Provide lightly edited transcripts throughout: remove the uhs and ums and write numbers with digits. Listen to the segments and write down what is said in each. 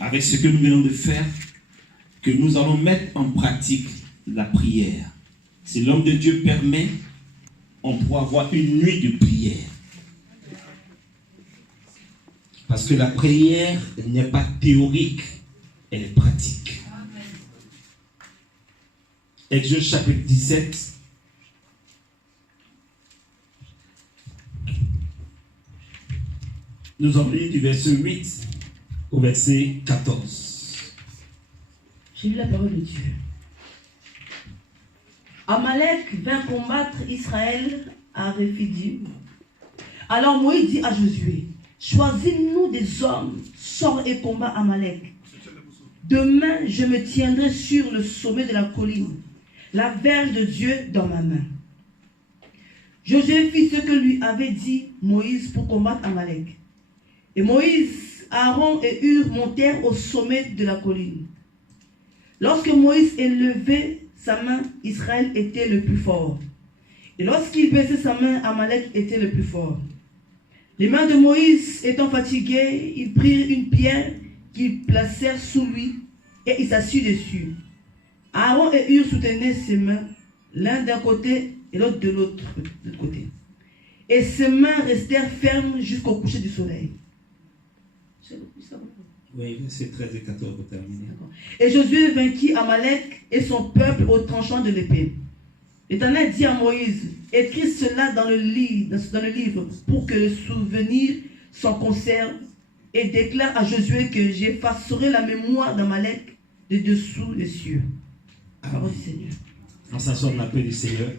avec ce que nous venons de faire, que nous allons mettre en pratique la prière. Si l'homme de Dieu permet, on pourra avoir une nuit de prière. Parce que la prière n'est pas théorique, elle est pratique. Exode chapitre 17. Nous allons lire du verset 8 au verset 14. J'ai lu la parole de Dieu. Amalek vint combattre Israël à Réphidim. Alors Moïse dit à Josué, choisis-nous des hommes, sors et combat Amalek. Demain, je me tiendrai sur le sommet de la colline, la verge de Dieu dans ma main. Josué fit ce que lui avait dit Moïse pour combattre Amalek. Et Moïse, Aaron et Hur montèrent au sommet de la colline. Lorsque Moïse élevait sa main, Israël était le plus fort. Et lorsqu'il baissait sa main, Amalek était le plus fort. Les mains de Moïse étant fatiguées, ils prirent une pierre qu'ils placèrent sous lui et il s'assit dessus. Aaron et Hur soutenaient ses mains, l'un d'un côté et l'autre de l'autre côté. Et ses mains restèrent fermes jusqu'au coucher du soleil. Oui, verset 13 et 14 pour terminer. Et Josué vainquit Amalek et son peuple au tranchant de l'épée. L'Éternel dit à Moïse, écris cela dans le livre pour que le souvenir s'en conserve et déclare à Josué que j'effacerai la mémoire d'Amalek de dessous les cieux. Parole du Seigneur. On s'assoit dans la paix du Seigneur.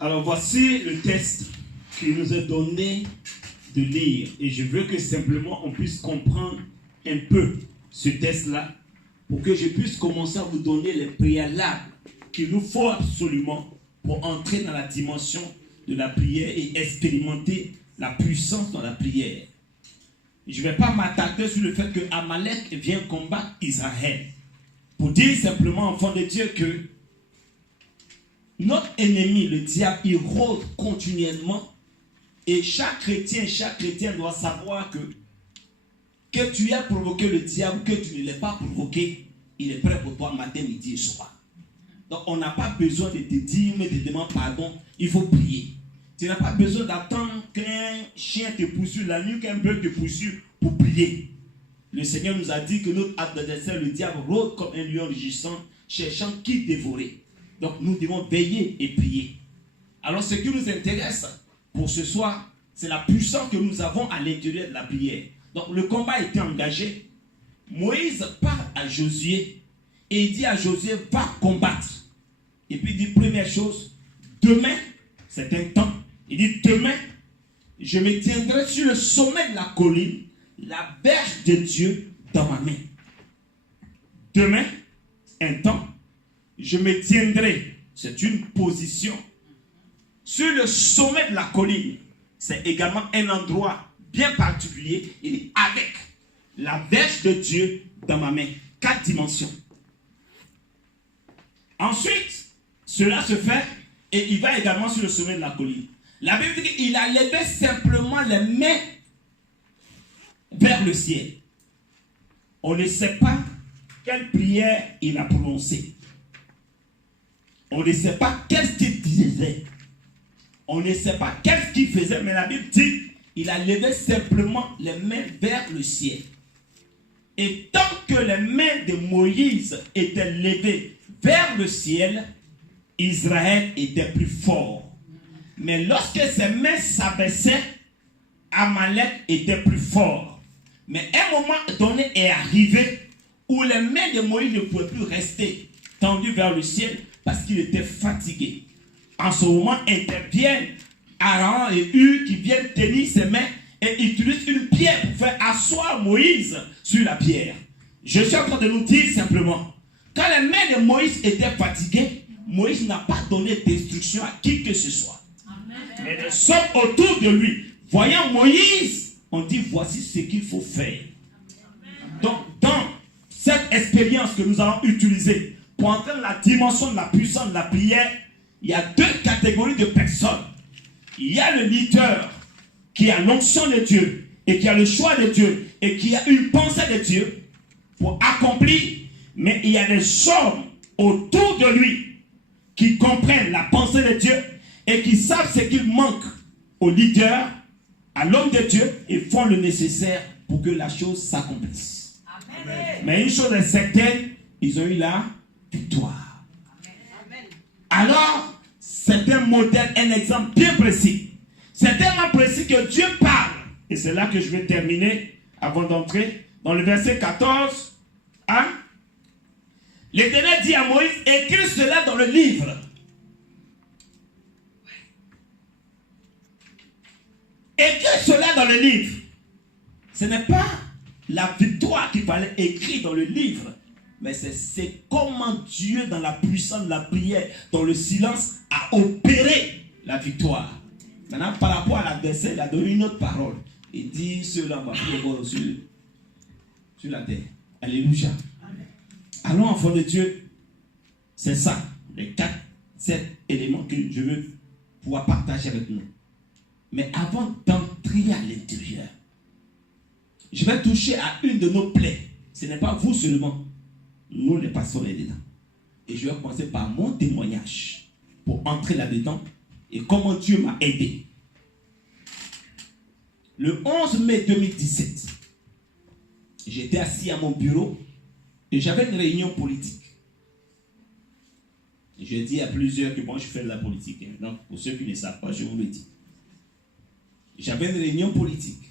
Alors voici le texte qui nous est donné de lire. Et je veux que simplement on puisse comprendre un peu ce texte-là pour que je puisse commencer à vous donner les préalables qu'il nous faut absolument pour entrer dans la dimension de la prière et expérimenter la puissance dans la prière. Je ne vais pas m'attarder sur le fait que Amalek vient combattre Israël. Pour dire simplement, enfant de Dieu, que notre ennemi, le diable, il rôde continuellement. Et chaque chrétien doit savoir que tu as provoqué le diable, que tu ne l'as pas provoqué, il est prêt pour toi matin, midi et soir. Donc on n'a pas besoin de te dire, mais de demander pardon, il faut prier. Tu n'as pas besoin d'attendre qu'un chien te poursuive la nuit, qu'un bœuf te poursuive pour prier. Le Seigneur nous a dit que notre adversaire, le diable, rôde comme un lion rugissant, cherchant qui dévorer. Donc nous devons veiller et prier. Alors ce qui nous intéresse pour ce soir, c'est la puissance que nous avons à l'intérieur de la prière. Donc le combat était engagé. Moïse parle à Josué et il dit à Josué, va combattre. Et puis il dit, première chose, demain, c'est un temps. Il dit, demain, je me tiendrai sur le sommet de la colline, la verge de Dieu dans ma main. Demain, un temps, je me tiendrai, c'est une position, sur le sommet de la colline. C'est également un endroit bien particulier. Il dit, avec la verge de Dieu dans ma main. 4 dimensions. Ensuite, cela se fait et il va également sur le sommet de la colline. La Bible dit qu'il a levé simplement les mains vers le ciel. On ne sait pas quelle prière il a prononcée. On ne sait pas qu'est-ce qu'il disait. On ne sait pas qu'est-ce qu'il faisait, mais la Bible dit qu'il a levé simplement les mains vers le ciel. Et tant que les mains de Moïse étaient levées vers le ciel, Israël était plus fort. Mais lorsque ses mains s'abaissaient, Amalek était plus fort. Mais un moment donné est arrivé où les mains de Moïse ne pouvaient plus rester tendues vers le ciel parce qu'il était fatigué. En ce moment interviennent Aaron et Hur qui viennent tenir ses mains et utilisent une pierre pour faire asseoir Moïse sur la pierre. Je suis en train de nous dire simplement, quand les mains de Moïse étaient fatiguées, Moïse n'a pas donné d'instruction à qui que ce soit. Mais les hommes autour de lui, voyant Moïse, on dit voici ce qu'il faut faire. Donc dans cette expérience que nous allons utiliser pour entrer dans la dimension de la puissance de la prière, il y a 2 catégories de personnes. Il y a le leader qui a l'onction de Dieu et qui a le choix de Dieu et qui a une pensée de Dieu pour accomplir, mais il y a des hommes autour de lui qui comprennent la pensée de Dieu et qui savent ce qu'il manque au leader, à l'homme de Dieu, et font le nécessaire pour que la chose s'accomplisse. Mais une chose est certaine, ils ont eu la victoire. Amen. Alors, c'est un modèle, un exemple bien précis. C'est tellement précis que Dieu parle. Et c'est là que je vais terminer avant d'entrer dans le verset 14. Hein? L'Éternel dit à Moïse, écris cela dans le livre. Écris cela dans le livre. Ce n'est pas la victoire qu'il fallait écrire dans le livre, mais c'est comment Dieu, dans la puissance de la prière, dans le silence, a opéré la victoire. Maintenant, par rapport à l'adversaire, il a donné une autre parole. Il dit, ceux-là vont prier sur la terre. Alléluia. Allons, enfants de Dieu, c'est ça, les 7 éléments que je veux pouvoir partager avec nous. Mais avant d'entrer à l'intérieur, je vais toucher à une de nos plaies. Ce n'est pas vous seulement. Nous, les pasteurs, les dedans. Et je vais commencer par mon témoignage pour entrer là-dedans et comment Dieu m'a aidé. Le 11 mai 2017, j'étais assis à mon bureau et j'avais une réunion politique. Je dis à plusieurs que moi je fais de la politique. Donc, pour ceux qui ne savent pas, je vous le dis. J'avais une réunion politique.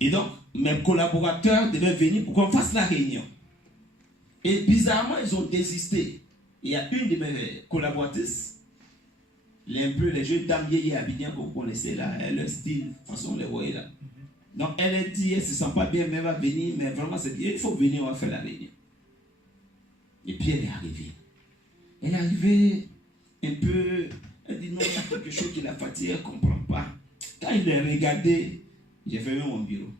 Et donc, mes collaborateurs devaient venir pour qu'on fasse la réunion. Et bizarrement, ils ont désisté. Il y a une de mes collaboratrices, un peu les jeunes dames vieilles habillées que vous connaissez là, leur style, de toute façon, on les voyait là. Donc, elle a dit, elle ne se sent pas bien, mais elle va venir, mais vraiment, c'est bien, il faut venir, on va faire la réunion. Et puis, elle est arrivée. Elle est arrivée un peu, elle dit non, il y a quelque chose qui la fatigue, elle ne comprend pas. Quand il a regardé, j'ai fermé mon bureau.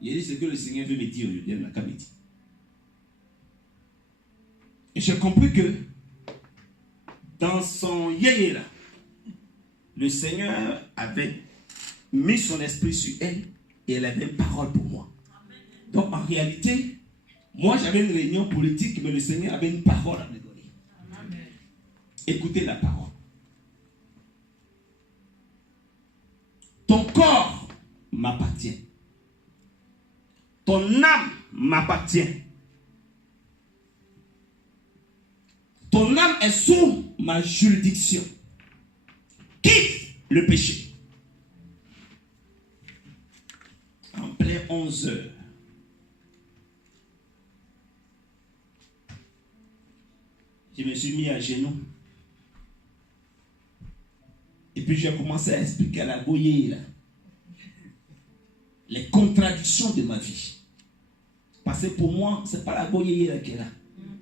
Il a dit ce que le Seigneur veut me dire aujourd'hui, elle n'a qu'à me dire. Et j'ai compris que dans son yéyé là, le Seigneur avait mis son esprit sur elle et elle avait une parole pour moi. Donc en réalité, moi j'avais une réunion politique, mais le Seigneur avait une parole à me donner. Écoutez la parole. Ton corps m'appartient. Ton âme m'appartient. Ton âme est sous ma juridiction. Quitte le péché. En plein 11 heures. Je me suis mis à genoux. Et puis j'ai commencé à expliquer à la goyée là, les contradictions de ma vie. Parce que pour moi, ce n'est pas la goyée là qui est là.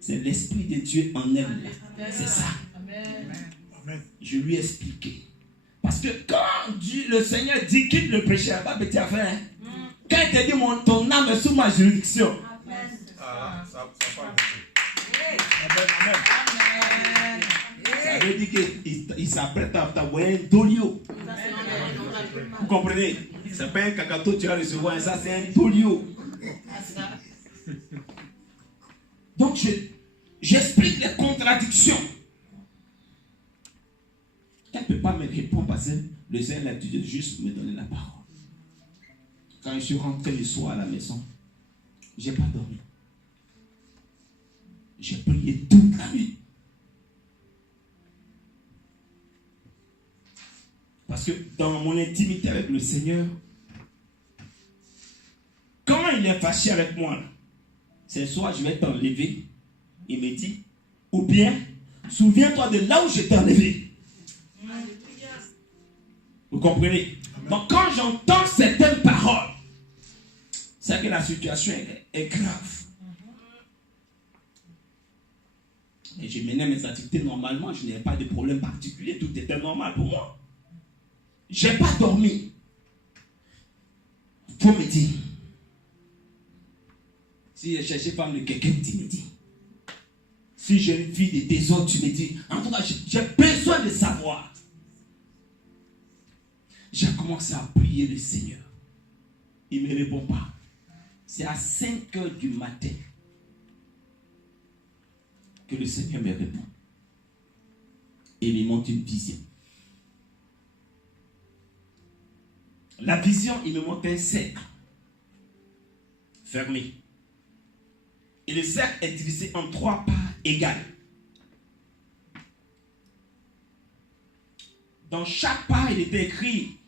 C'est l'Esprit de Dieu en elle là. C'est ça. Amen. Je lui ai expliqué. Parce que quand Dieu, le Seigneur dit quitte le péché, pas petit affaire. Hein? Quand il te dit ton âme est sous ma juridiction. Ah, ça parle. Amen. Ça veut dire qu'il s'apprête à t'envoyer un dolio. Vous comprenez? C'est pas un cacato tu vas recevoir, ça c'est un dolio. Donc j'explique les contradictions. Elle ne peut pas me répondre parce que le Seigneur a dû juste me donner la parole. Quand je suis rentré le soir à la maison, je n'ai pas dormi. J'ai prié toute la nuit. Parce que dans mon intimité avec le Seigneur, quand il est fâché avec moi, là, c'est soit je vais t'enlever, il me dit, ou bien, souviens-toi de là où je t'ai enlevé. Vous comprenez? Donc quand j'entends certaines paroles, c'est que la situation est grave. Et je menais mes activités normalement, je n'avais pas de problème particulier, tout était normal pour moi. Je n'ai pas dormi. Il faut me dire. Si j'ai cherché femme de quelqu'un, tu me dis. Si j'ai une fille de désordre, tu me dis. En tout cas, j'ai besoin de savoir. J'ai commencé à prier le Seigneur. il ne me répond pas. C'est à 5 heures du matin que le Seigneur me répond. Et il me montre une vision. La vision, il me montre un cercle fermé. Et le cercle est divisé en 3 parts égales. Dans chaque part, il était écrit,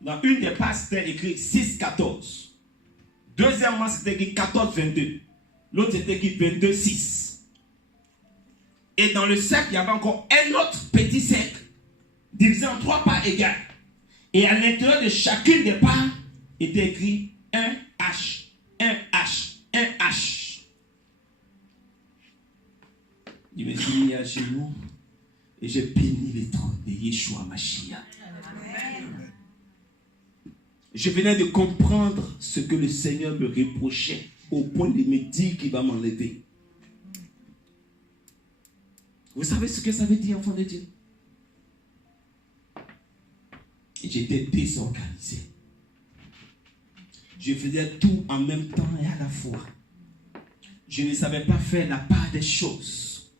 dans une des parts, c'était écrit 6-14. Deuxièmement, c'était écrit 14-22. L'autre, c'était écrit 22-6. Et dans le cercle, il y avait encore un autre petit cercle, divisé en 3 parts égales. Et à l'intérieur de chacune des parts, était écrit un H, un H, un H. Il me dit à genoux, et j'ai béni le trône de Yeshua Mashiach. Je venais de comprendre ce que le Seigneur me reprochait au point de me dire qu'il va m'enlever. Vous savez ce que ça veut dire, enfant de Dieu? J'étais désorganisé. Je faisais tout en même temps et à la fois. Je ne savais pas faire la part des choses.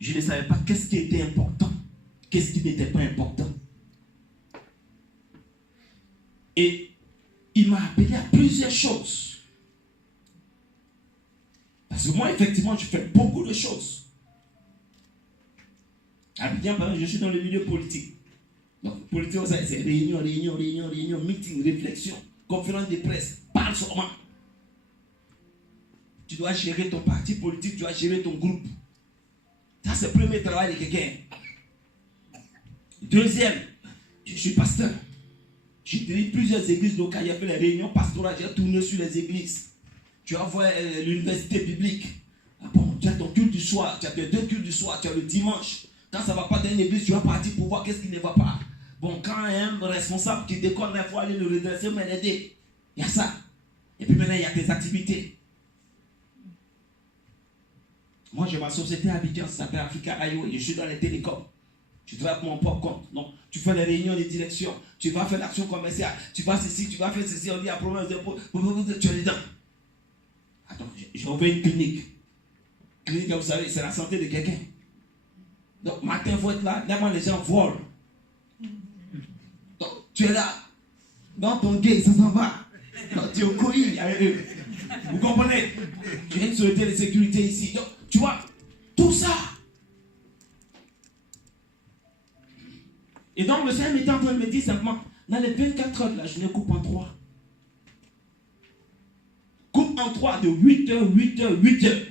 Je ne savais pas qu'est-ce qui était important, qu'est-ce qui n'était pas important. Et il m'a appelé à plusieurs choses. Parce que moi, effectivement, je fais beaucoup de choses. Abidjan, par exemple, je suis dans le milieu politique. Donc, politique, c'est réunion, meeting, réflexion, conférence de presse, parle seulement. Tu dois gérer ton parti politique, tu dois gérer ton groupe. Ça, c'est le premier travail de quelqu'un. Deuxième, je suis pasteur. J'ai dirigé plusieurs églises locales, j'ai fait les réunions pastorales, j'ai tourné sur les églises. Tu vas voir l'université biblique. Ah bon, tu as ton culte du soir, tu as tes 2 cultes du soir, tu as le dimanche. Quand ça ne va pas dans une église, tu vas partir pour voir qu'est-ce qui ne va pas. Bon, quand un responsable qui déconne, il faut aller le redresser, mais l'aider. Il y a ça. Et puis maintenant, il y a tes activités. Moi, j'ai ma société à Abidjan, ça s'appelle Africa Highway. Je suis dans les télécoms. Tu travailles pour mon propre compte. Donc, tu fais les réunions de direction. Tu vas faire l'action commerciale. Tu vas ceci, tu vas faire ceci. On dit à province de tu es dedans. Attends, j'ai ouvert une clinique. Clinique, vous savez, c'est la santé de quelqu'un. Donc, matin, il faut être là. D'abord, les gens volent. Donc, tu es là. Dans ton gate, ça s'en va. Donc, tu es au colis avec eux. Vous comprenez? Tu viens de souhaiter de sécurité ici. Donc, tu vois, tout ça. Et donc, le Seigneur m'était en train de me dire simplement, dans les 24 heures de la journée, coupe en 3. Coupe en 3 de 8 heures, 8 heures, 8 heures.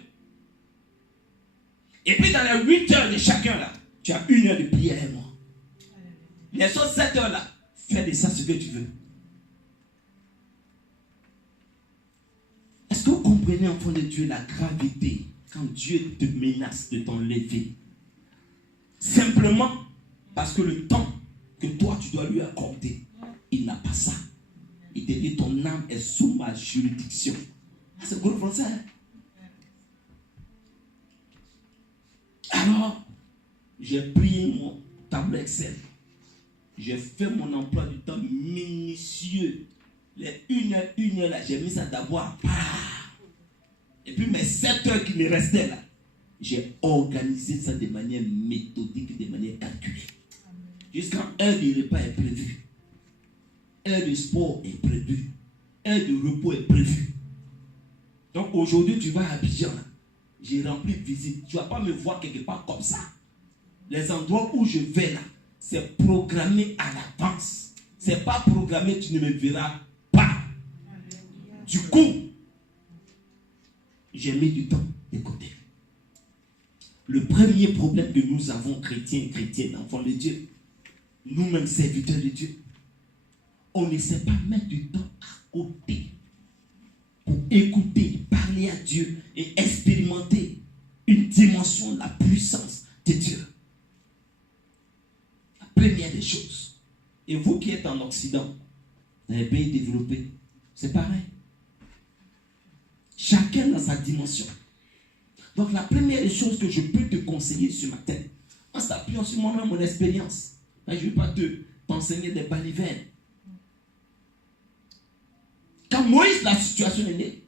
Et puis, dans les 8 heures de chacun, là, tu as 1 heure de prière et moi. Les autres 7 heures, là, fais de ça ce que tu veux. Est-ce que vous comprenez, enfant de Dieu, la gravité quand Dieu te menace de t'enlever? Simplement parce que le temps que toi tu dois lui accorder, il n'a pas ça. Il te dit ton âme est sous ma juridiction. Ah, c'est gros français. Hein? Alors, j'ai pris mon tableau Excel. J'ai fait mon emploi du temps minutieux. Les 1 heure là, j'ai mis ça d'abord à part. Et puis mes 7 heures qui me restaient là, j'ai organisé ça de manière méthodique, de manière calculée. Jusqu'à heure de repas est prévue. Heure de sport est prévue. Heure de repos est prévue. Donc aujourd'hui, tu vas à Abidjan. J'ai rempli de visites. Tu ne vas pas me voir quelque part comme ça. Les endroits où je vais là, c'est programmé à l'avance. Ce n'est pas programmé, tu ne me verras pas. Du coup, j'ai mis du temps de côté. Le premier problème que nous avons, chrétiens et chrétiennes, enfants de Dieu, nous-mêmes serviteurs de Dieu, on ne sait pas mettre du temps à côté pour écouter, parler à Dieu et expérimenter une dimension de la puissance de Dieu. La première des choses. Et vous qui êtes en Occident, dans les pays développés, c'est pareil. Chacun dans sa dimension. Donc la première des choses que je peux te conseiller ce matin, en s'appuyant sur moi-même, mon expérience, je ne vais pas t'enseigner des balivernes. Moïse, la situation est née.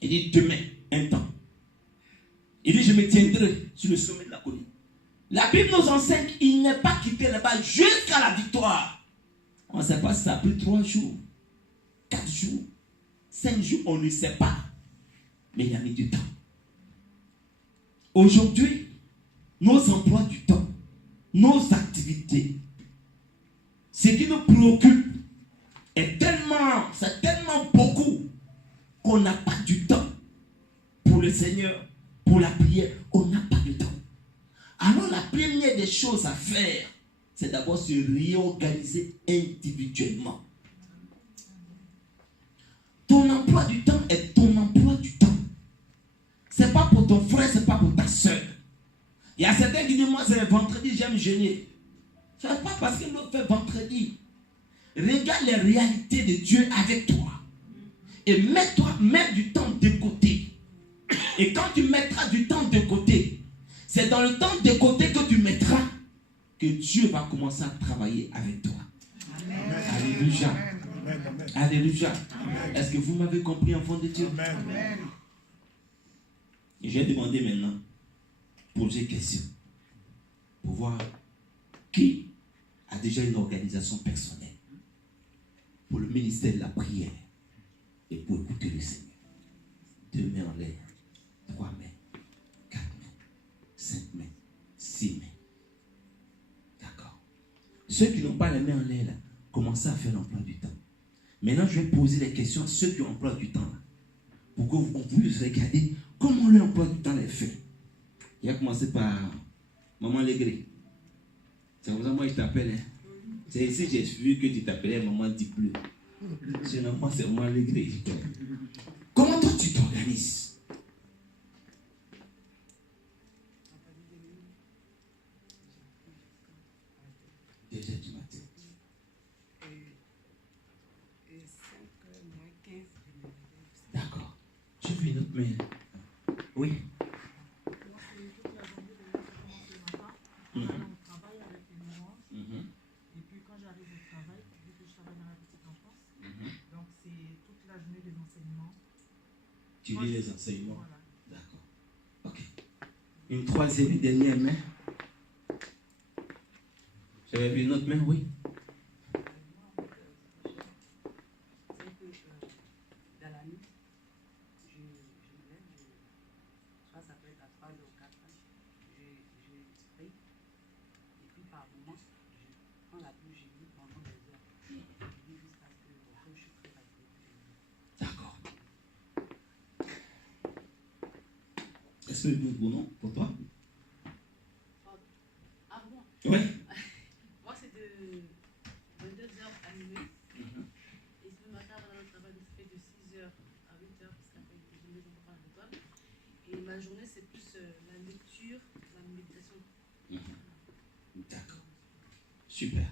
Il dit demain, un temps. Il dit je me tiendrai sur le sommet de la colline. La Bible nous enseigne qu'il n'est pas quitté là-bas jusqu'à la victoire. On ne sait pas si ça a pris 3 jours, 4 jours, 5 jours, on ne sait pas. Mais il a mis du temps. Aujourd'hui, nos emplois du temps, nos activités, ce qui nous préoccupe c'est tellement beaucoup qu'on n'a pas du temps pour le Seigneur, pour la prière. On n'a pas de temps. Alors la première des choses à faire, c'est d'abord se réorganiser individuellement. Ton emploi du temps est ton emploi du temps. C'est pas pour ton frère, c'est pas pour ta soeur. Il y a certains qui disent, moi c'est vendredi, j'aime jeûner. Ce n'est pas parce que l'autre fait vendredi. Regarde les réalités de Dieu avec toi. Et mets du temps de côté. Et quand tu mettras du temps de côté, c'est dans le temps de côté que tu mettras que Dieu va commencer à travailler avec toi. Amen. Alléluia. Amen. Alléluia. Est-ce que vous m'avez compris, enfant de Dieu? Amen. Et je vais demander maintenant, poser question, pour voir qui a déjà une organisation personnelle pour le ministère de la prière et pour écouter le Seigneur. 2 mains en l'air, 3 mains, 4 mains, 5 mains, 6 mains. D'accord. Ceux qui n'ont pas les mains en l'air, là, commencez à faire l'emploi du temps. Maintenant, je vais poser les questions à ceux qui ont l'emploi du temps, là, pour que vous puissiez regarder comment l'emploi du temps est fait. Il a commencé par Maman Légré. C'est comme ça, moi, je t'appelle. Hein. C'est ici j'ai vu que tu t'appelais Maman Diplôme. Sinon, moi, c'est Maman Légré. Comment toi, tu t'organises? Déjà du matin. D'accord. Je fais une autre mail. Oui. Tu lis les enseignements. Voilà. D'accord. Ok. Une troisième et dernière main. J'avais vu une autre main, oui. Dans la nuit, je me lève, soit ça peut être à 3 ou 4 heures, je prie, et puis par moment, je prends la douche, je lis pendant des heures. Je lis jusqu'à ce que je suis prêt à prier. D'accord. Est-ce que c'est bon nom pour toi? Ah bon? Oui. Moi, c'est de 22h à minuit. Et ce matin, avant le travail, je fais de 6h à 8h, parce qu'après, je me mets à l'école. Et ma journée, c'est plus la lecture, la méditation. D'accord. Super.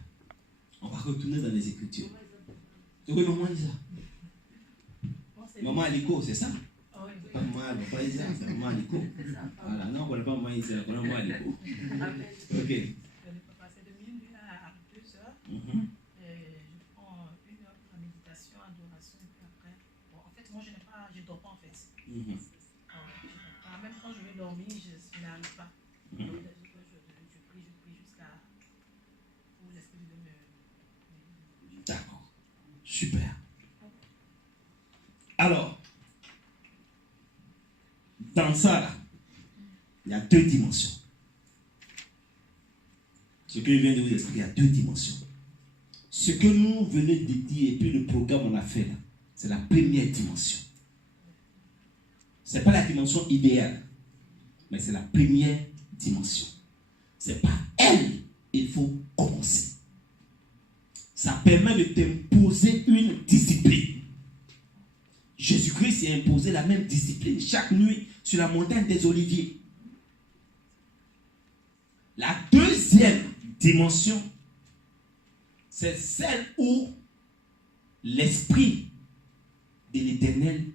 On va retourner dans les Écritures. Oui, Maman Isa. Maman Aliko, c'est ça? Pas Maman Isa, c'est Maman Aliko. Voilà, non, on ne connaît pas Maman Isa, on connaît Maman Aliko. Ok. C'est de minuit à 2h. Je prends 1 heure pour la méditation, adoration, et puis après. Bon, en fait, moi, je ne dors pas en fait. Même quand je vais dormir, je n'arrive pas. Donc, je prie jusqu'à où l'esprit de me. D'accord. Super. Alors, dans ça, là, il y a 2 dimensions. Ce que je viens de vous expliquer, il y a 2 dimensions. Ce que nous venons de dire et puis le programme qu'on a fait là, c'est la première dimension. Ce n'est pas la dimension idéale, mais c'est la première dimension. C'est par elle il faut commencer. Ça permet de t'imposer une discipline. Jésus-Christ s'est imposé la même discipline chaque nuit sur la montagne des Oliviers. La deuxième dimension, c'est celle où l'Esprit de l'Éternel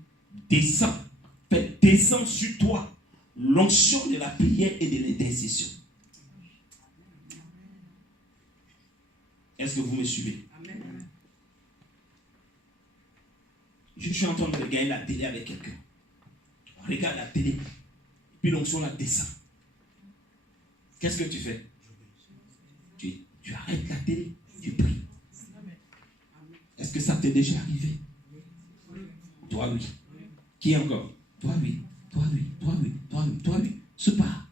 descend, fait descendre sur toi l'onction de la prière et de l'intercession. Est-ce que vous me suivez? Amen. Je suis en train de regarder la télé avec quelqu'un. On regarde la télé. Puis l'onction la descend. Qu'est-ce que tu fais? Tu arrêtes la télé. Tu pries. Est-ce que ça t'est déjà arrivé? Toi, oui. Qui encore? Toi, oui. Toi, oui. Toi, oui. Toi, oui. Toi, oui. Se part.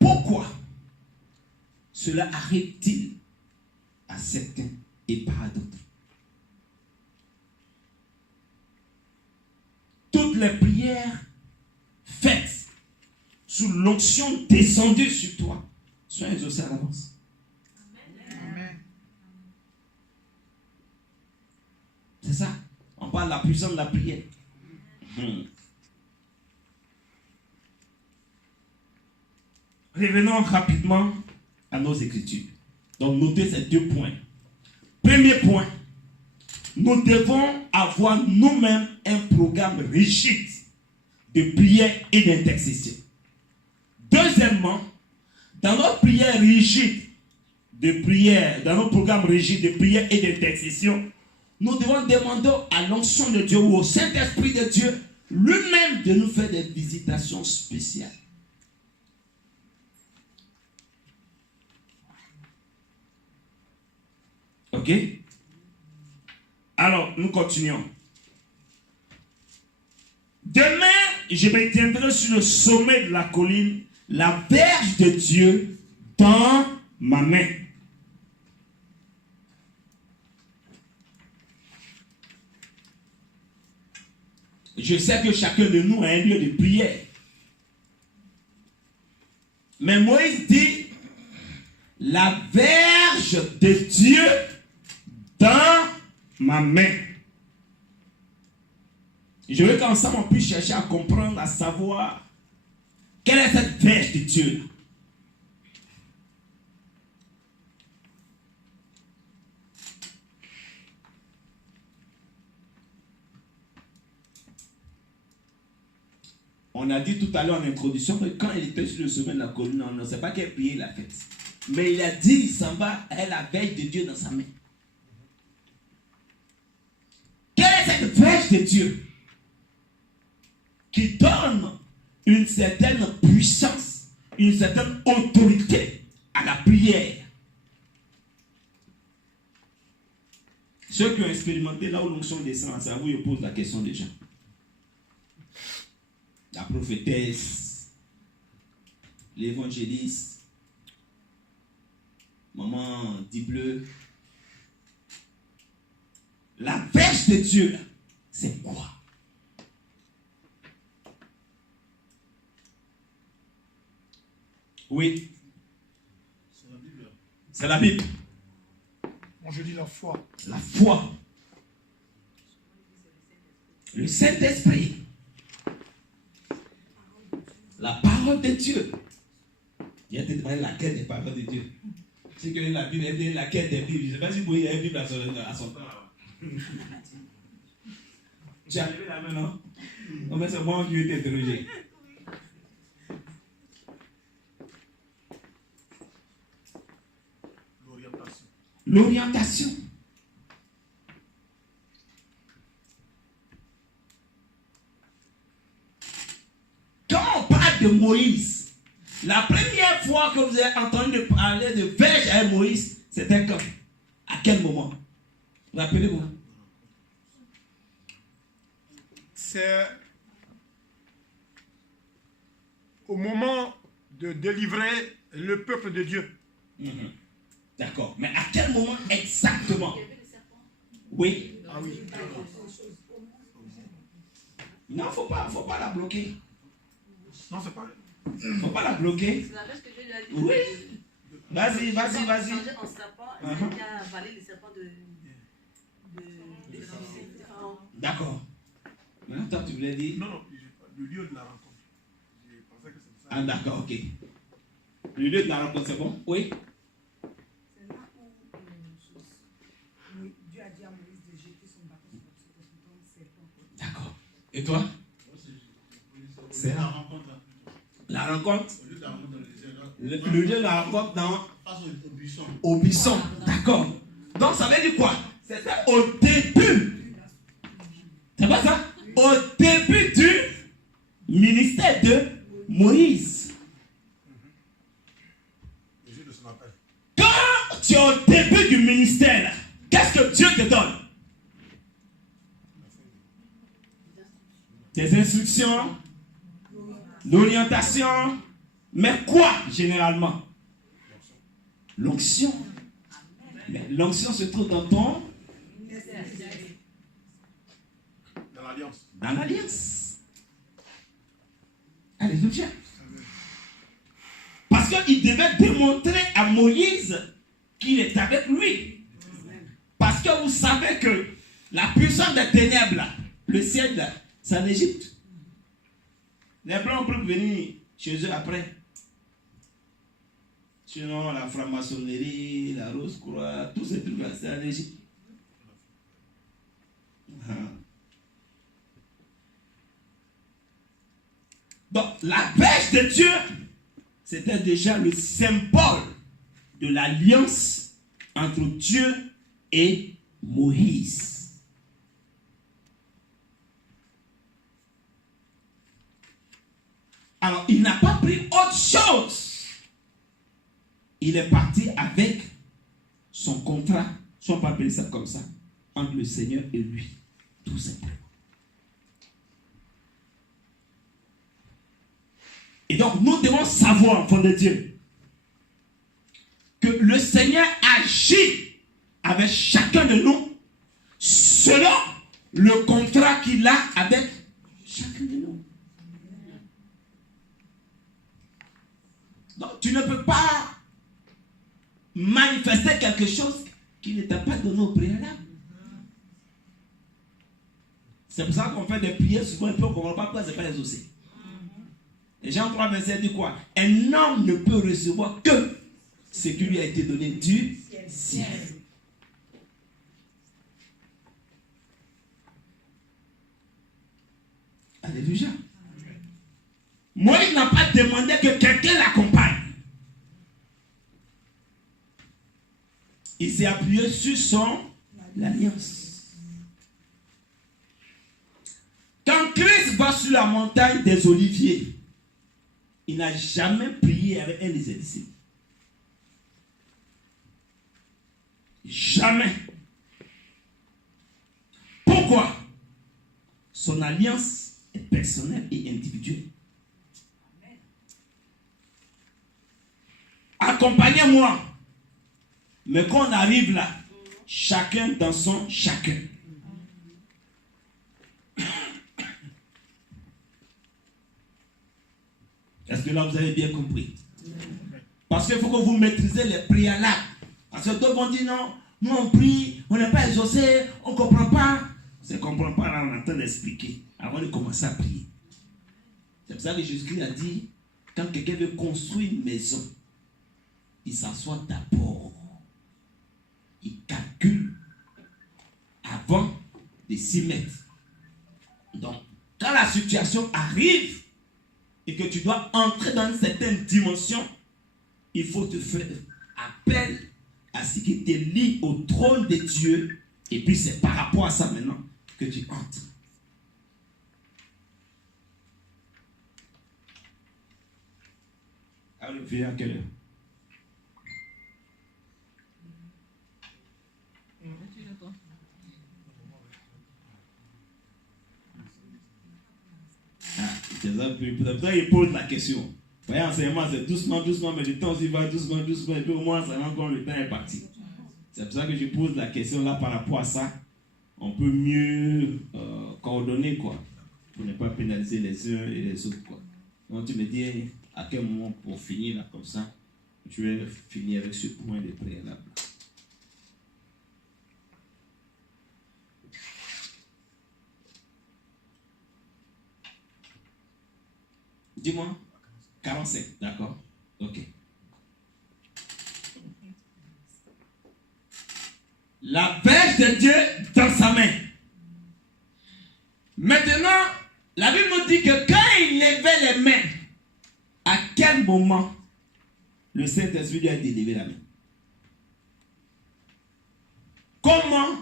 Pourquoi cela arrive-t-il à certains et pas à d'autres? Toutes les prières faites sous l'onction descendue sur toi sont exaucées à l'avance. Amen. C'est ça. On parle de la puissance de la prière. Revenons rapidement à nos écritures. Donc, notez ces 2 points. Premier point, nous devons avoir nous-mêmes un programme rigide de prière et d'intercession. Deuxièmement, dans notre prière rigide de prière, dans notre programme rigide de prière et d'intercession, nous devons demander à l'onction de Dieu ou au Saint-Esprit de Dieu lui-même de nous faire des visitations spéciales. Ok? Alors, nous continuons. Demain, je me tiendrai sur le sommet de la colline, la verge de Dieu dans ma main. Je sais que chacun de nous a un lieu de prière. Mais Moïse dit, la verge de Dieu dans ma main. Je veux qu'ensemble on puisse chercher à comprendre, à savoir quelle est cette verge de Dieu. On a dit tout à l'heure en introduction que quand il était sur le sommet de la colline, on ne sait pas quelle prière il a faite. Mais il a dit, il s'en va à la verge de Dieu dans sa main. Quelle est cette verge de Dieu qui donne une certaine puissance, une certaine autorité à la prière? Ceux qui ont expérimenté là où l'onction descend à sa vous, ils posent la question déjà. La prophétesse, l'évangéliste, maman dit bleu. La verge de Dieu, c'est quoi? Oui. C'est la Bible. C'est la Bible. Moi je dis la foi. La foi. Le Saint-Esprit. La parole de Dieu. Il y a te demandé laquelle des paroles de Dieu. C'est que la Bible, elle dit laquelle des Bibles. Je ne sais pas si vous voyez une Bible à son temps. Tu as levé la main, non? Non, mais c'est moi qui vais t'interroger. L'orientation. L'orientation. Quand on parle de Moïse, la première fois que vous avez entendu parler de verge à Moïse, c'était quand? À quel moment? Rappelez-vous. C'est au moment de délivrer le peuple de Dieu. D'accord. Mais à quel moment exactement? Oui. Ah oui. Non, faut pas la bloquer. Non, c'est pas. Faut pas la bloquer. C'est la verge que je lui ai dit. Oui. Vas-y. Changé en serpent, c'est qui a avalé le serpent de Pharaon. D'accord. Maintenant, toi, tu voulais dire? Non, le lieu de la rencontre. J'ai pensé que c'est ça. Ah, d'accord, ok. Le lieu de la rencontre, c'est bon? Oui. C'est là où Dieu a dit à Moïse de jeter son bâton sur le serpent. D'accord. Et toi? C'est la rencontre. La rencontre? Au lieu de la rencontre dans le désert, là, Le lieu de la rencontre dans Face au buisson. au buisson. D'accord. Donc ça veut dire quoi? C'était au début. C'est pas ça? Au début du ministère de Moïse. Le jour de son appel. Quand tu es au début du ministère, qu'est-ce que Dieu te donne? Des instructions, l'orientation, mais quoi généralement? L'onction. Mais l'onction se trouve dans ton... Dans l'alliance. dans l'alliance. Alléluia. Parce qu'il devait démontrer à Moïse qu'il est avec lui. Parce que vous savez que la puissance des ténèbres, là, le ciel, là, c'est en Égypte. Les Blancs peuvent venir chez eux après. Sinon, la franc-maçonnerie, la rose-croix, tous ces trucs-là, c'est en Égypte. Donc, la pêche de Dieu, c'était déjà le symbole de l'alliance entre Dieu et Moïse. Alors, il n'a pas pris autre chose. Il est parti avec son contrat, si on peut appeler ça comme ça, entre le Seigneur et lui, tout simplement. Et donc, nous devons savoir, enfants de Dieu, que le Seigneur agit avec chacun de nous selon le contrat qu'il a avec chacun de nous. Donc, tu ne peux pas manifester quelque chose qui ne t'a pas donné au préalable. C'est pour ça qu'on fait des prières souvent, et puis on ne comprend pas pourquoi ce n'est pas exaucé. Et Jean 3, verset dit quoi? Un homme ne peut recevoir que ce qui lui a été donné du ciel. Alléluia. Moïse n'a pas demandé que quelqu'un l'accompagne. Il s'est appuyé sur son alliance. Quand Christ va sur la montagne des Oliviers, il n'a jamais prié avec un des disciples. Jamais. Pourquoi? Son alliance est personnelle et individuelle. Accompagnez-moi. Mais quand on arrive là, chacun dans son chacun. Est-ce que là vous avez bien compris? Parce qu'il faut que vous maîtrisez les préalables. Parce que d'autres vont dire non, nous on prie, on n'est pas exaucé, on ne comprend pas. C'est qu'on ne comprend pas, là on est en train d'expliquer avant de commencer à prier. C'est pour ça que Jésus-Christ a dit, quand quelqu'un veut construire une maison, il s'assoit d'abord. Il calcule avant de s'y mettre. Donc, quand la situation arrive et que tu dois entrer dans une certaine dimension, il faut te faire appel à ce qui te lie au trône de Dieu. Et puis c'est par rapport à ça maintenant que tu entres. Alors, vous à quelle heure? C'est ça qu'il pose la question. Voyez, enseignement, c'est doucement, doucement, mais le temps s'y va doucement, doucement, et puis au moins, ça rend compte le temps est parti. C'est pour ça que je pose la question là par rapport à ça. On peut mieux coordonner, quoi, pour ne pas pénaliser les uns et les autres, quoi. Donc, tu me dis à quel moment, pour finir là, comme ça, je vais finir avec ce point de préalable. Dis-moi. 45, d'accord? Ok. La verge de Dieu dans sa main. Maintenant, la Bible nous dit que quand il levait les mains, à quel moment le Saint-Esprit lui a dit de lever la main. Comment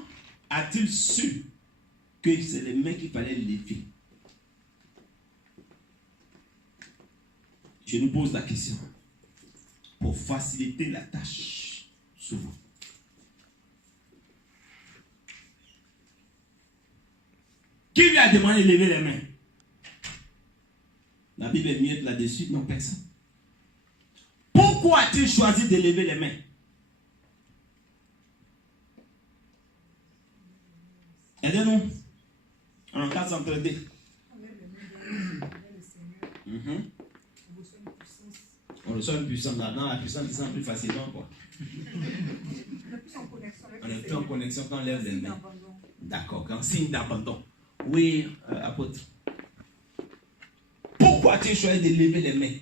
a-t-il su que c'est les mains qu'il fallait lever? Je nous pose la question pour faciliter la tâche souvent. Qui lui a demandé de lever les mains? La Bible est muette là-dessus? Non, personne. Pourquoi a-t-il choisi de lever les mains? Aidez-nous. En 432. On reçoit une puissance là-dedans, la puissance descend plus facilement, quoi. On est plus en connexion quand on lève les mains. D'accord, quand signe d'abandon. Oui, apôtre. Pourquoi tu as choisi de lever les mains?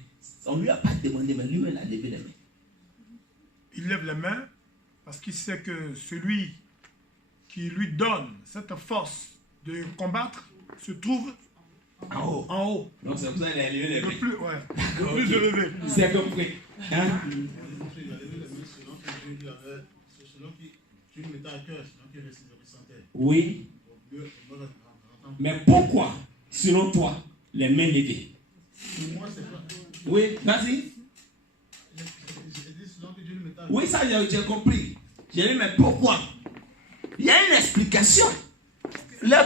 On ne lui a pas demandé, mais lui-même a levé les mains. Il lève les mains parce qu'il sait que celui qui lui donne cette force de combattre se trouve en haut. En haut. Donc c'est pour ça qu'il a levé les mains. Le plus, ouais. Le plus élevé. C'est compris. Hein? Oui. Mais pourquoi, selon toi, les mains levées? Oui, vas-y. Oui, ça j'ai compris. J'ai dit, mais pourquoi? Il y a une explication.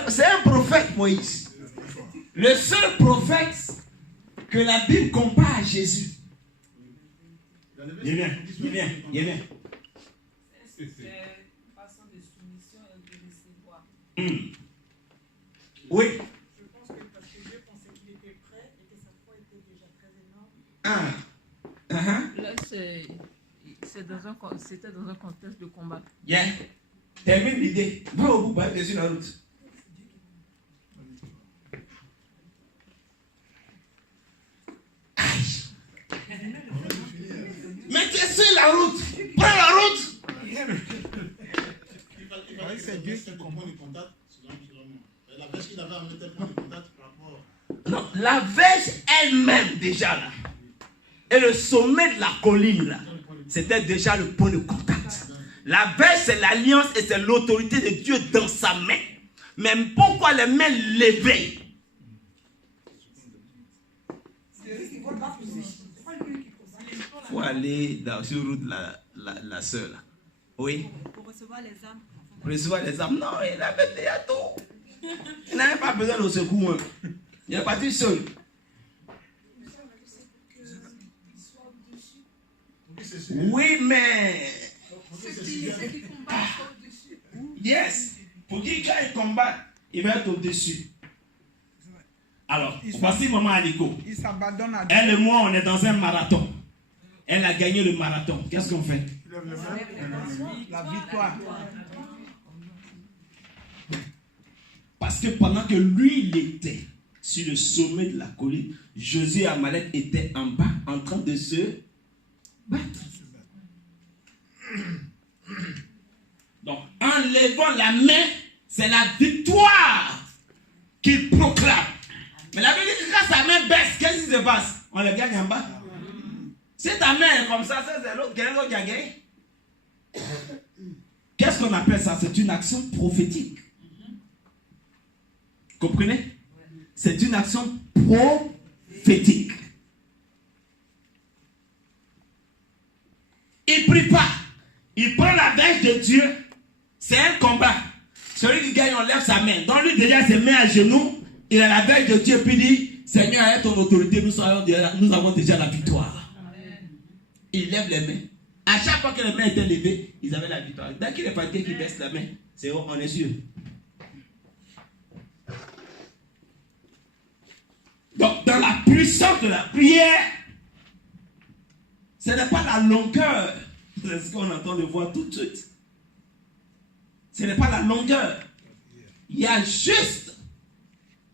C'est un prophète, Moïse. Le seul prophète que la Bible compare à Jésus. Il vient. C'est une façon de soumission et de recevoir. Oui. Je pense que parce que Dieu pensait qu'il était prêt et que sa foi était déjà très énorme. Là, c'était dans un contexte de combat. Yeah. Termine l'idée. Va au bout, va sur la route. Mais tu es sur la route. Prends la route. C'est Dieu qui comprend le contact. La verge qu'il avait amené tel point de contact par rapport. Non, la verge elle-même déjà là. Et le sommet de la colline là. C'était déjà le point de contact. La verge c'est l'alliance et c'est l'autorité de Dieu dans sa main. Mais pourquoi les mains levées? Il faut aller sur route la sœur là. Oui. Pour recevoir les âmes. Pour recevoir les âmes. Non, il avait déjà tout. Il n'avait pas besoin de secours. Hein. Il est parti seul. Oui, mais. Yes. Pour qu'il quand il combat, il va être au-dessus. Alors, voici maman Aliko. Il s'abandonne à Elle et moi, on est dans un marathon. Elle a gagné le marathon. Qu'est-ce qu'on fait? la victoire. Parce que pendant que lui, il était sur le sommet de la colline, Josué et Amalek étaient en bas, en train de se battre. Donc, en levant la main, c'est la victoire qu'il proclame. Mais la Bible dit que quand sa main baisse, qu'est-ce qui se passe? On le gagne en bas. Si ta main est comme ça, c'est l'autre qui a gagné. Qu'est-ce qu'on appelle ça? C'est une action prophétique. Comprenez? C'est une action prophétique. Il ne prie pas. Il prend la verge de Dieu. C'est un combat. Celui qui gagne, on lève sa main. Donc lui déjà se met à genoux. Il a la verge de Dieu. Puis il dit, Seigneur, avec ton autorité, nous avons déjà la victoire. Il lève les mains. À chaque fois que les mains étaient levées, ils avaient la victoire. Dès qu'il est fatigué, qu'il baisse la main, c'est bon, on est sûr. Donc, dans la puissance de la prière, ce n'est pas la longueur. C'est ce qu'on entend de voir tout de suite. Ce n'est pas la longueur. Il y a juste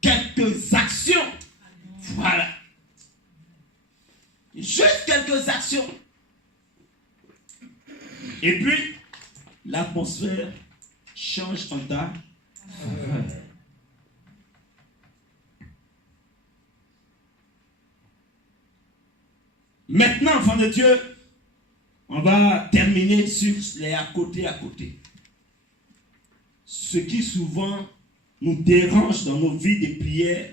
quelques actions. Voilà. Juste quelques actions. Et puis, l'atmosphère change en ta faveur. Maintenant, enfant de Dieu, On va terminer sur les à côté. Ce qui souvent nous dérange dans nos vies de prière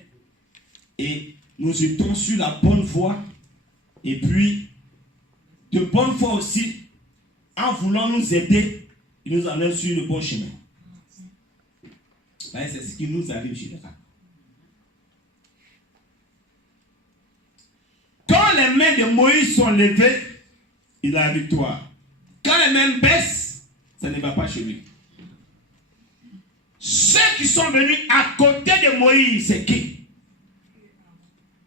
et nous étions sur la bonne voie et puis de bonne foi aussi, en voulant nous aider, il nous enlève sur le bon chemin. C'est ce qui nous arrive généralement. Quand les mains de Moïse sont levées, il a la victoire. Quand les mains baissent, ça ne va pas chez lui. Ceux qui sont venus à côté de Moïse, c'est qui?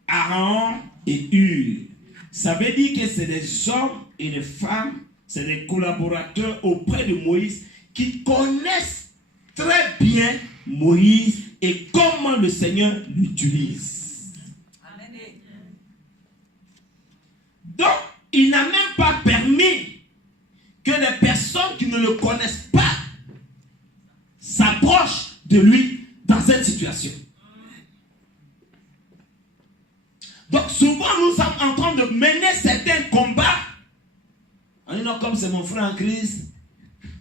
Aaron et Hur. Ça veut dire que c'est des hommes et des femmes, c'est des collaborateurs auprès de Moïse qui connaissent très bien Moïse et comment le Seigneur l'utilise. Donc, il n'a même pas permis que les personnes qui ne le connaissent pas s'approchent de lui dans cette situation. Donc souvent nous sommes en train de mener certains combats. On dit non, comme c'est mon frère en Christ,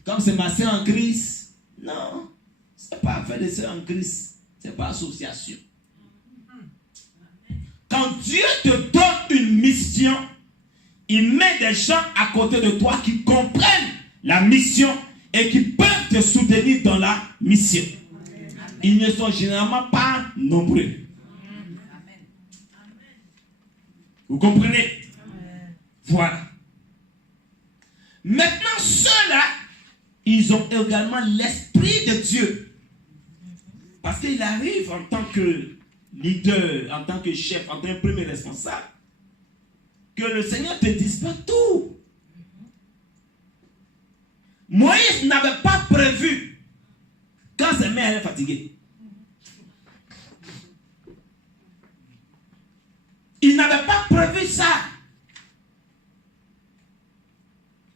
comme c'est ma soeur en Christ. Non, ce n'est pas affaire de soeur en Christ, ce n'est pas association. Quand Dieu te donne une mission, il met des gens à côté de toi qui comprennent la mission et qui peuvent te soutenir dans la mission. Ils ne sont généralement pas nombreux. Vous comprenez? Voilà. Maintenant, ceux-là, ils ont également l'esprit de Dieu. Parce qu'il arrive en tant que leader, en tant que chef, en tant que premier responsable, que le Seigneur ne te dise pas tout. Moïse n'avait pas prévu quand ses mains allaient fatiguer. Il n'avait pas prévu ça.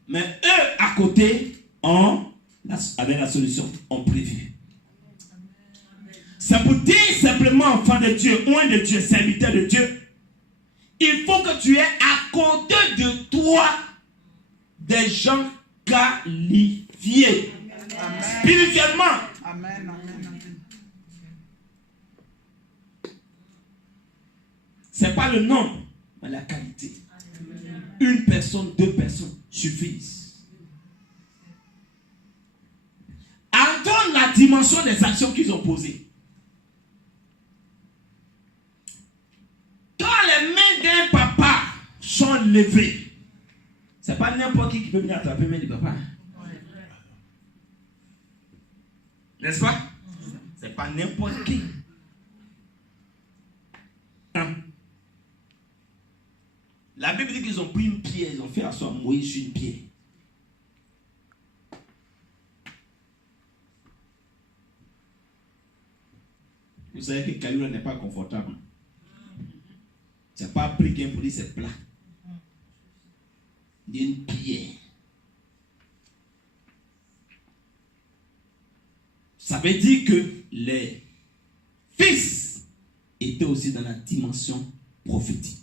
Mais eux, à côté, avec la solution, ont prévu. Ça pour dire simplement, enfant de Dieu, loin de Dieu, serviteur de Dieu, il faut que tu aies à côté de toi des gens qualifiés. Amen. Spirituellement. Amen. Ce n'est pas le nombre, mais la qualité. Une personne, deux personnes suffisent. Entends la dimension des actions qu'ils ont posées. Quand les mains d'un papa sont levées, ce n'est pas n'importe qui peut venir attraper les mains du papa. N'est-ce pas? Ce n'est pas n'importe qui. La Bible dit qu'ils ont pris une pierre, ils ont fait asseoir Moïse sur une pierre. Vous savez que Caillou n'est pas confortable. C'est pas appliqué pour dire c'est plat. Il y a une pierre. Ça veut dire que les fils étaient aussi dans la dimension prophétique.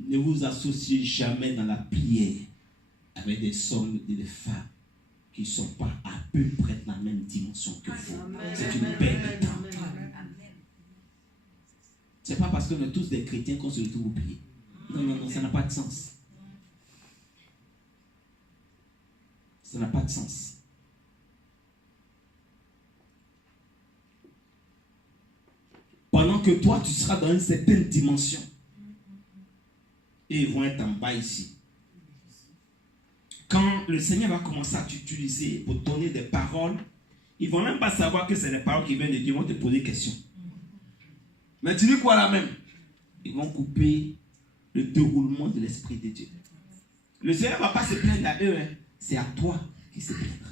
Ne vous associez jamais dans la prière avec des hommes et des femmes qui ne sont pas à peu près de la même dimension que vous. C'est une perte de temps. Ce n'est pas parce qu'on est tous des chrétiens qu'on se retrouve au prier. Non, ça n'a pas de sens. Ça n'a pas de sens. Pendant que toi, tu seras dans une certaine dimension, et ils vont être en bas ici. Quand le Seigneur va commencer à t'utiliser pour donner des paroles, ils ne vont même pas savoir que c'est des paroles qui viennent de Dieu. Ils vont te poser des questions. Mais tu dis quoi là même? Ils vont couper le déroulement de l'Esprit de Dieu. Le Seigneur ne va pas se plaindre à eux. C'est à toi qui se plaindra.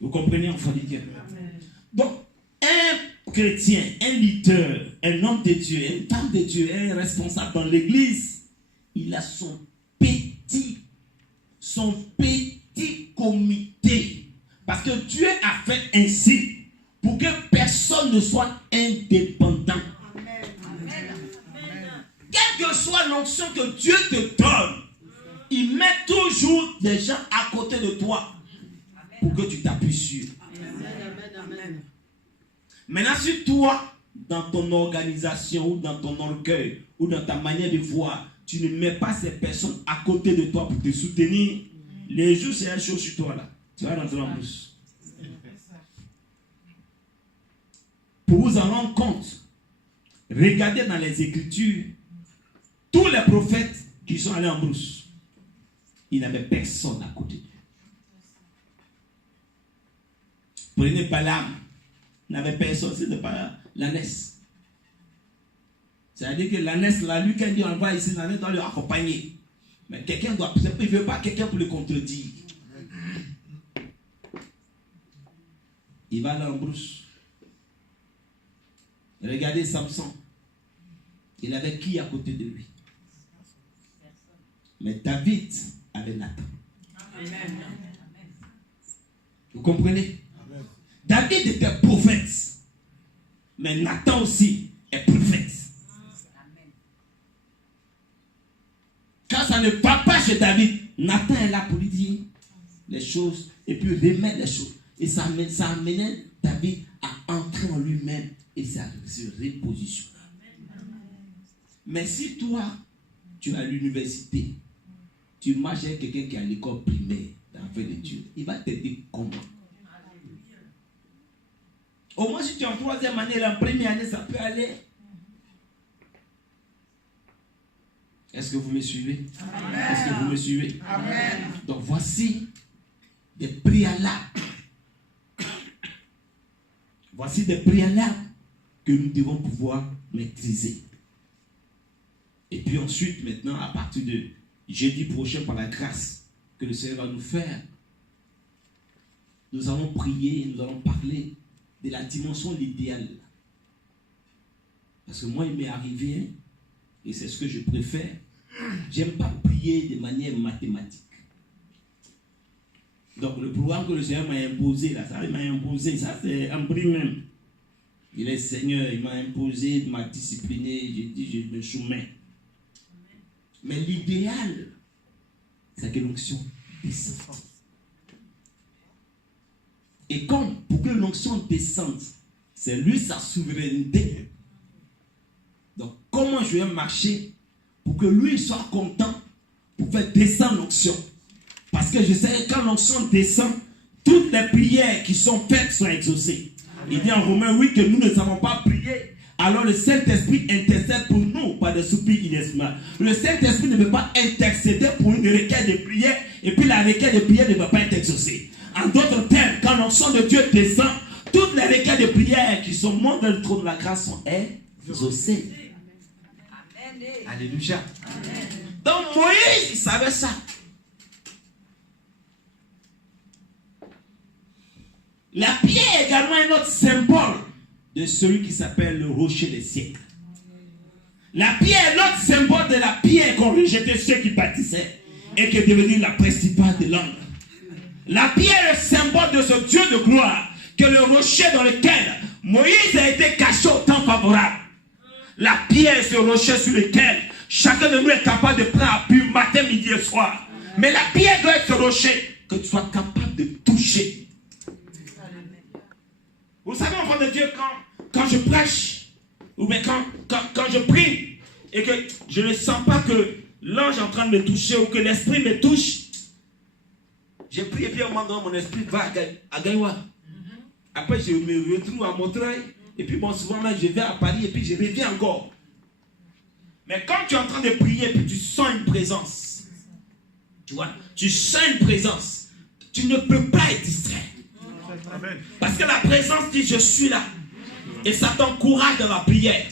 Vous comprenez, enfant de Dieu? Donc, un chrétien, un leader, un homme de Dieu, une femme de Dieu, un responsable dans l'église, il a son petit comité. Parce que Dieu a fait ainsi pour que personne ne soit indépendant. quelle que soit l'onction que Dieu te donne, il met toujours des gens à côté de toi pour que tu t'appuies sur. Maintenant, si toi, dans ton organisation ou dans ton orgueil ou dans ta manière de voir, tu ne mets pas ces personnes à côté de toi pour te soutenir, les jours c'est un chose sur toi là. Tu vas rentrer en brousse. Pour vous en rendre compte, regardez dans les Écritures, tous les prophètes qui sont allés en brousse, il n'avait personne à côté d'eux. Prenez Balaam, il n'avait personne, c'était pas l'ânesse. C'est-à-dire que l'ânesse, là, lui, quand il dit on va ici, l'ânesse doit le accompagner. Mais quelqu'un doit, il ne veut pas quelqu'un pour le contredire. Il va aller en brousse. Regardez Samson. Il avait qui à côté de lui? Mais David avait Nathan. Amen. Vous comprenez? Amen. David était prophète. Mais Nathan aussi est prophète. Amen. Quand ça ne va pas chez David, Nathan est là pour lui dire les choses et puis remettre les choses. Et ça amenait David à entrer en lui-même et à se repositionner. Mais si toi, tu es à l'université, tu marches avec quelqu'un qui est à l'école primaire, dans la vie de Dieu, il va t'aider comment? Au moins, si tu es en troisième année, la première année, ça peut aller. Est-ce que vous me suivez? Amen. Est-ce que vous me suivez? Amen. Donc, voici des préalables. Voici des préalables que nous devons pouvoir maîtriser. Et puis ensuite, maintenant, à partir de jeudi prochain, par la grâce que le Seigneur va nous faire, nous allons prier, nous allons parler de la dimension de l'idéal. Parce que moi, il m'est arrivé, et c'est ce que je préfère, j'aime pas prier de manière mathématique. Donc le programme que le Seigneur m'a imposé, là, ça il m'a imposé, ça c'est un prix même. Il est Seigneur, il m'a imposé, il m'a discipliné, j'ai dit, je me soumets. Mais l'idéal, c'est que l'onction descende. Et comme pour que l'onction descende, c'est lui sa souveraineté. Donc comment je vais marcher pour que lui soit content pour faire descendre l'onction? Parce que je sais que quand l'onction descend, toutes les prières qui sont faites sont exaucées. Il dit en Romains 8 que nous ne savons pas prier. Alors le Saint-Esprit intercède pour nous par des soupirs inexprimables. Le Saint-Esprit ne peut pas intercéder pour une requête de prière et puis la requête de prière ne va pas être exaucée. En d'autres termes, quand l'onction de Dieu descend, toutes les requêtes de prière qui sont montrées dans le trône de la grâce sont exaucées. Amen. Alléluia. Amen. Donc Moïse, il savait ça. La pierre est également un autre symbole de celui qui s'appelle le rocher des siècles. La pierre est l'autre symbole de la pierre qu'ont rejeté ceux qui bâtissaient et qui est devenue la principale de l'homme. La pierre est le symbole de ce Dieu de gloire, que le rocher dans lequel Moïse a été caché au temps favorable. La pierre est ce rocher sur lequel chacun de nous est capable de prendre appui matin, midi et soir. Mais la pierre doit être ce rocher que tu sois capable de toucher. Vous savez, enfant de Dieu, quand je prêche, ou bien quand je prie, et que je ne sens pas que l'ange est en train de me toucher, ou que l'esprit me touche, j'ai prié, et puis au moment donné, mon esprit va à Gaïwa. Après, je me retrouve à Montreuil, et puis bon, souvent, je vais à Paris, et puis je reviens encore. Mais quand tu es en train de prier, et puis tu sens une présence, tu vois, tu sens une présence, tu ne peux pas être distrait. Parce que la présence dit je suis là. Et ça t'encourage dans la prière.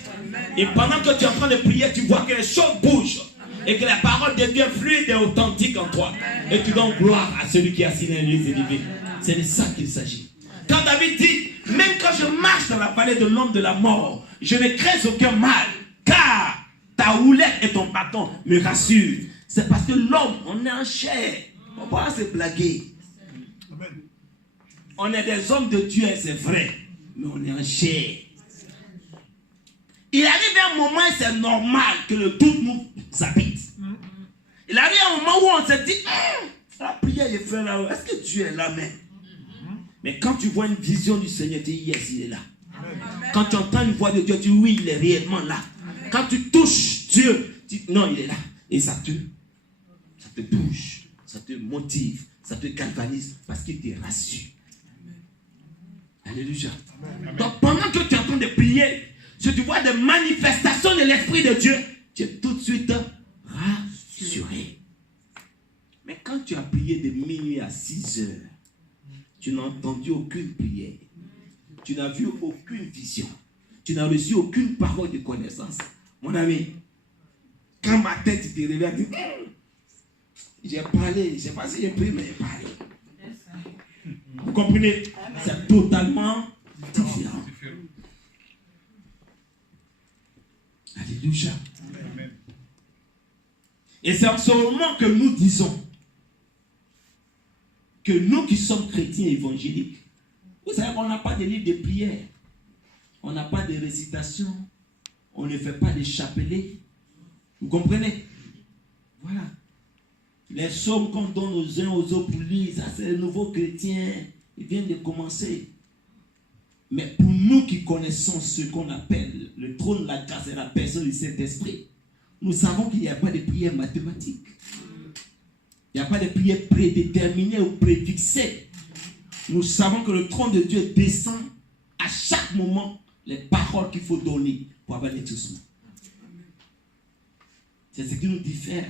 Et pendant que tu es en train de prier, tu vois que les choses bougent. Et que la parole devient fluide et authentique en toi. Et tu donnes gloire à celui qui a signé les élevés. C'est de ça qu'il s'agit. Quand David dit, même quand je marche dans la vallée de l'ombre de la mort, je ne crains aucun mal. Car ta houlette et ton bâton me rassurent. C'est parce que l'homme, on est en chair. On ne peut pas se blaguer. On est des hommes de Dieu, c'est vrai, mais on est en chair. Il arrive un moment et c'est normal que le doute nous habite. Il arrive un moment où on se dit, la prière est faite là, est-ce que Dieu est là même? Mais quand tu vois une vision du Seigneur, tu dis, yes, il est là. Quand tu entends une voix de Dieu, tu dis, oui, il est réellement là. Quand tu touches Dieu, tu dis, non, il est là. Et ça te touche, ça te motive, ça te galvanise, parce qu'il te rassure. Alléluia. Donc pendant que tu es en train de prier, si tu vois des manifestations de l'Esprit de Dieu, tu es tout de suite rassuré. Mais quand tu as prié de minuit à 6 heures, tu n'as entendu aucune prière, tu n'as vu aucune vision, tu n'as reçu aucune parole de connaissance. Mon ami, quand ma tête te réveille, tu dis, j'ai parlé, je ne sais pas si j'ai prié, mais j'ai parlé. Vous comprenez? C'est totalement différent. Alléluia. Et c'est en ce moment que nous disons que nous qui sommes chrétiens évangéliques, vous savez qu'on n'a pas de livre de prière, on n'a pas de récitation, on ne fait pas de chapelet. Vous comprenez? Voilà. Les sommes qu'on donne aux uns aux autres pour lire, ça c'est les nouveaux chrétiens, ils viennent de commencer. Mais pour nous qui connaissons ce qu'on appelle le trône de la grâce et la personne du Saint-Esprit, nous savons qu'il n'y a pas de prière mathématique. Il n'y a pas de prière prédéterminée ou préfixée. Nous savons que le trône de Dieu descend à chaque moment les paroles qu'il faut donner pour avoir l'exaucement. C'est ce qui nous diffère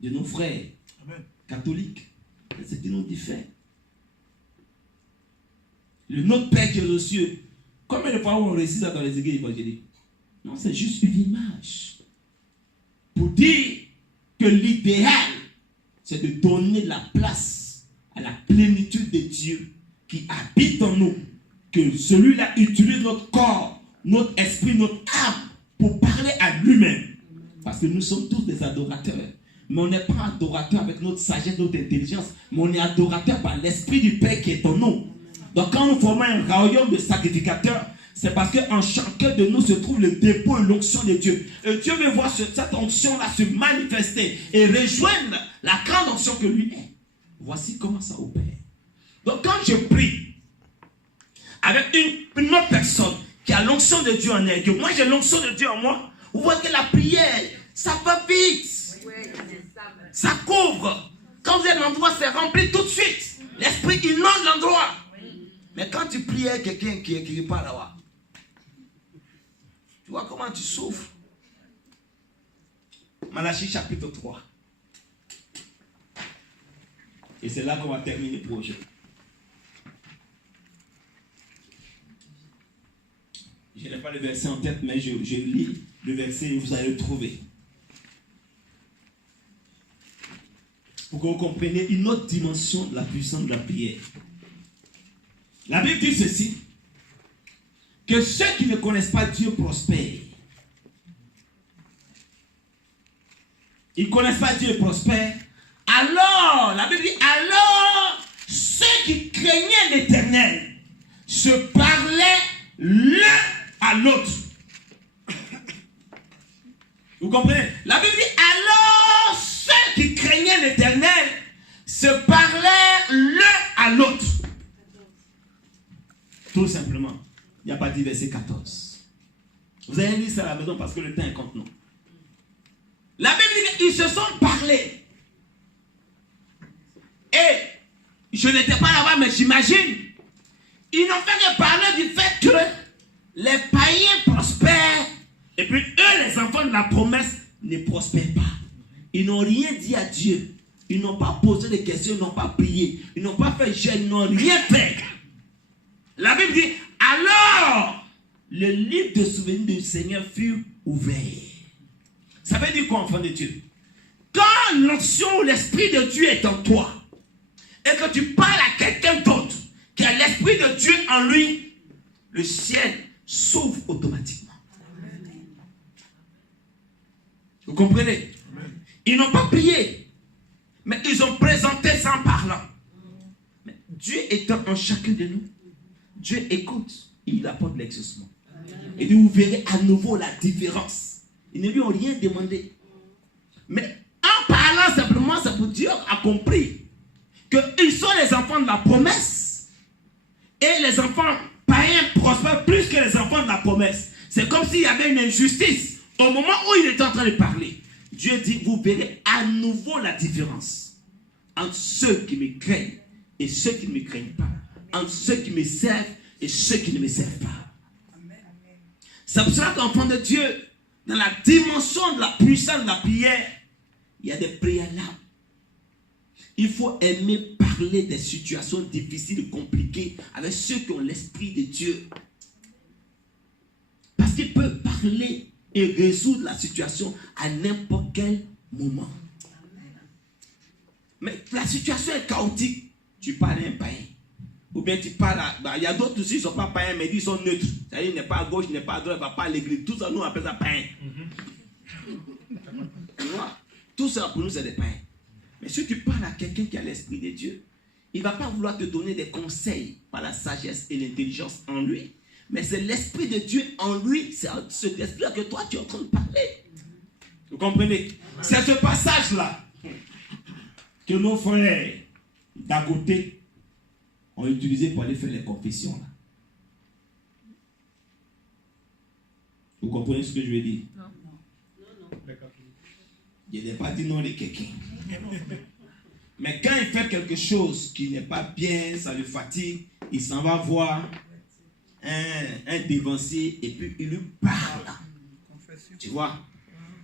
de nos frères catholiques. C'est ce qui nous diffère. Le Notre Père qui est aux cieux, combien de fois on récite ça dans les églises évangéliques? Non, c'est juste une image. Pour dire que l'idéal, c'est de donner la place à la plénitude de Dieu qui habite en nous. Que celui-là utilise notre corps, notre esprit, notre âme pour parler à lui-même. Parce que nous sommes tous des adorateurs. Mais on n'est pas adorateur avec notre sagesse, notre intelligence, mais on est adorateur par l'Esprit du Père qui est en nous. Donc quand nous formons un royaume de sacrificateurs, c'est parce qu'en chacun de nous se trouve le dépôt et l'onction de Dieu. Et Dieu veut voir cette onction-là se manifester et rejoindre la grande onction que lui est. Voici comment ça opère. Donc quand je prie avec une autre personne qui a l'onction de Dieu en elle, que moi j'ai l'onction de Dieu en moi, vous voyez que la prière, ça va vite. Ça couvre. Quand vous êtes dans l'endroit, c'est rempli tout de suite. L'esprit inonde l'endroit. Mais quand tu pries à quelqu'un qui n'est pas là-bas, tu vois comment tu souffres. Malachie chapitre 3. Et c'est là qu'on va terminer pour aujourd'hui. Je n'ai pas le verset en tête, mais je lis le verset et vous allez le trouver. Pour que vous compreniez une autre dimension de la puissance de la prière. La Bible dit ceci, que ceux qui ne connaissent pas Dieu prospèrent. Ils ne connaissent pas Dieu et prospèrent. Alors, la Bible dit, alors, ceux qui craignaient l'Éternel se parlaient l'un à l'autre. Vous comprenez? La Bible dit, alors, ceux qui craignaient l'Éternel se parlaient l'un à l'autre. Tout simplement. Il n'y a pas dit verset 14. Vous avez lu ça à la maison parce que le temps est contre nous. La Bible dit qu'ils se sont parlé. Et je n'étais pas là-bas, mais j'imagine. Ils n'ont fait que parler du fait que les païens prospèrent. Et puis eux, les enfants de la promesse, ne prospèrent pas. Ils n'ont rien dit à Dieu. Ils n'ont pas posé de questions, ils n'ont pas prié. Ils n'ont pas fait jeûne, ils n'ont rien fait. La Bible dit, alors, le livre de souvenirs du Seigneur fut ouvert. Ça veut dire quoi, enfant de Dieu? Quand l'onction ou l'Esprit de Dieu est en toi, et que tu parles à quelqu'un d'autre, qui a l'Esprit de Dieu en lui, le ciel s'ouvre automatiquement. Vous comprenez? Ils n'ont pas prié, mais ils ont présenté sans parlant. Mais Dieu étant en chacun de nous, Dieu écoute et il apporte l'exaucement. Il dit, vous verrez à nouveau la différence. Ils ne lui ont rien demandé. Mais en parlant simplement, c'est pour Dieu a compris qu'ils sont les enfants de la promesse. Et les enfants païens prospèrent plus que les enfants de la promesse. C'est comme s'il y avait une injustice. Au moment où il était en train de parler, Dieu dit, vous verrez à nouveau la différence entre ceux qui me craignent et ceux qui ne me craignent pas. Entre ceux qui me servent et ceux qui ne me servent pas. C'est pour cela qu'enfant de Dieu, dans la dimension de la puissance de la prière, il y a des préalables. Il faut aimer parler des situations difficiles et compliquées avec ceux qui ont l'esprit de Dieu. Parce qu'il peut parler et résoudre la situation à n'importe quel moment. Mais la situation est chaotique. Tu parles à un païen. Ou bien tu parles à... il y a d'autres aussi, ils ne sont pas païens, mais ils sont neutres. C'est-à-dire, il n'est pas à gauche, il n'est pas à droite, il ne va pas à l'église. Tout ça, nous, on appelle ça païen. Tu vois? Tout ça, pour nous, c'est des païens. Mais si tu parles à quelqu'un qui a l'esprit de Dieu, il ne va pas vouloir te donner des conseils par la sagesse et l'intelligence en lui. Mais c'est l'esprit de Dieu en lui. C'est cet esprit-là que toi, tu es en train de parler. Vous comprenez? C'est ce passage-là que nos frères d'à côté ont utilisé pour aller faire les confessions. Là. Vous comprenez ce que je veux dire? Non. Je n'ai pas dit non de quelqu'un. Mais quand il fait quelque chose qui n'est pas bien, ça le fatigue, il s'en va voir un dévancier et puis il lui parle. Tu vois?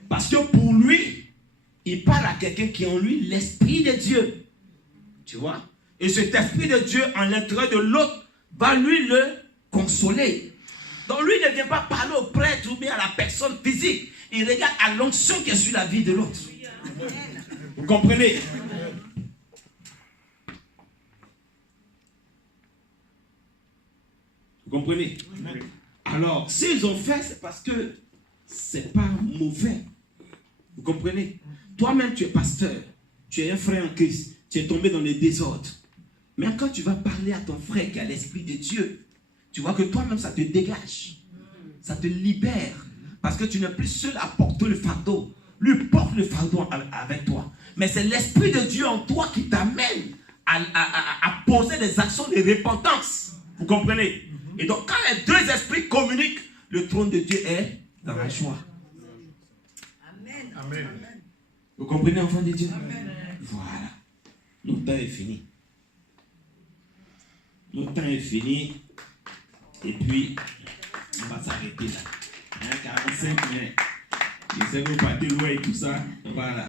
Parce que pour lui, il parle à quelqu'un qui est en lui l'esprit de Dieu. Tu vois? Et cet esprit de Dieu en l'intérieur de l'autre va lui le consoler. Donc lui ne vient pas parler au prêtre ou bien à la personne physique. Il regarde à l'onction qui est sur la vie de l'autre. Vous comprenez? Vous comprenez? Alors, s'ils ont fait, c'est parce que c'est pas mauvais. Vous comprenez? Toi-même, tu es pasteur. Tu es un frère en Christ. Tu es tombé dans le désordre. Mais quand tu vas parler à ton frère qui a l'esprit de Dieu, tu vois que toi-même, ça te dégage. Ça te libère. Parce que tu n'es plus seul à porter le fardeau. Lui porte le fardeau avec toi. Mais c'est l'esprit de Dieu en toi qui t'amène à poser des actions de repentance. Vous comprenez? Et donc, quand les deux esprits communiquent, le trône de Dieu est dans la joie. Amen. Amen. Vous comprenez, enfant de Dieu? Amen. Voilà. Notre temps est fini. Notre temps est fini. Et puis, on va s'arrêter là. 45 minutes. Je sais que vous partez loin et tout ça. Voilà.